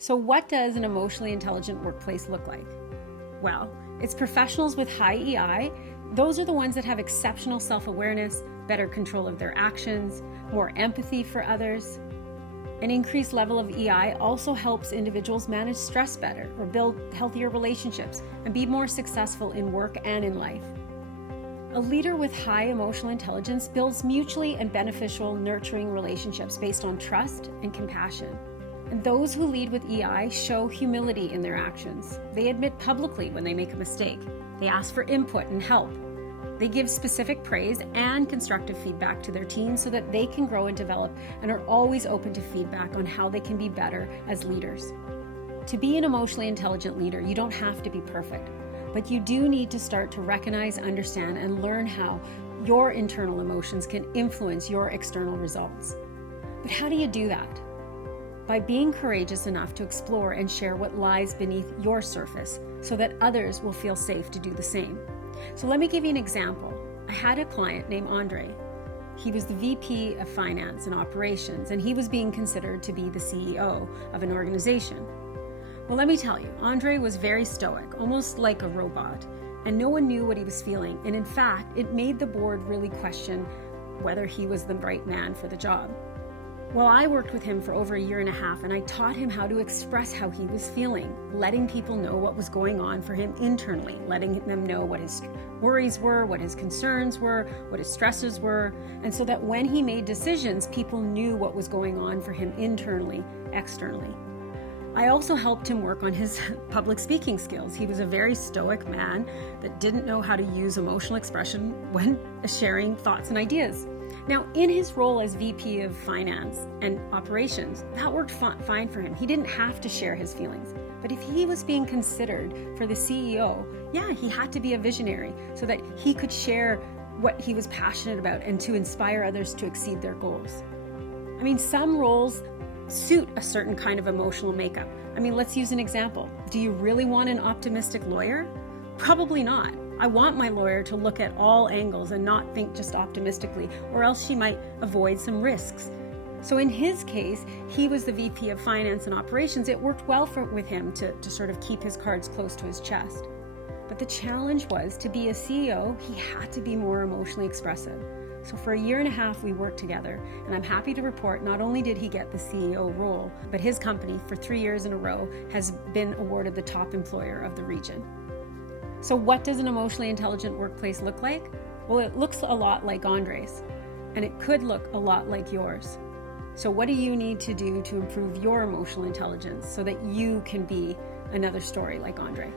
So what does an emotionally intelligent workplace look like? Well, it's professionals with high EI. Those are the ones that have exceptional self-awareness, better control of their actions, more empathy for others. An increased level of EI also helps individuals manage stress better or build healthier relationships and be more successful in work and in life. A leader with high emotional intelligence builds mutually and beneficial, nurturing relationships based on trust and compassion. And those who lead with EI show humility in their actions. They admit publicly when they make a mistake. They ask for input and help. They give specific praise and constructive feedback to their teams so that they can grow and develop, and are always open to feedback on how they can be better as leaders. To be an emotionally intelligent leader, you don't have to be perfect, but you do need to start to recognize, understand, and learn how your internal emotions can influence your external results. But how do you do that? By being courageous enough to explore and share what lies beneath your surface so that others will feel safe to do the same. So let me give you an example. I had a client named Andre. He was the VP of Finance and Operations, and he was being considered to be the CEO of an organization. Well, let me tell you, Andre was very stoic, almost like a robot, and no one knew what he was feeling. And in fact, it made the board really question whether he was the right man for the job. Well, I worked with him for over a year and a half, and I taught him how to express how he was feeling, letting people know what was going on for him internally, letting them know what his worries were, what his concerns were, what his stresses were, and so that when he made decisions, people knew what was going on for him internally, externally. I also helped him work on his public speaking skills. He was a very stoic man that didn't know how to use emotional expression when sharing thoughts and ideas. Now, in his role as VP of Finance and Operations, that worked fine for him. He didn't have to share his feelings. But if he was being considered for the CEO, he had to be a visionary so that he could share what he was passionate about and to inspire others to exceed their goals. I mean, some roles suit a certain kind of emotional makeup. I mean, let's use an example. Do you really want an optimistic lawyer? Probably not. I want my lawyer to look at all angles and not think just optimistically, or else she might avoid some risks. So in his case, he was the VP of Finance and Operations. It worked well with him to sort of keep his cards close to his chest. But the challenge was, to be a CEO, he had to be more emotionally expressive. So for a year and a half, we worked together, and I'm happy to report not only did he get the CEO role, but his company for 3 years in a row has been awarded the top employer of the region. So what does an emotionally intelligent workplace look like? Well, it looks a lot like Andre's, and it could look a lot like yours. So what do you need to do to improve your emotional intelligence so that you can be another story like Andre?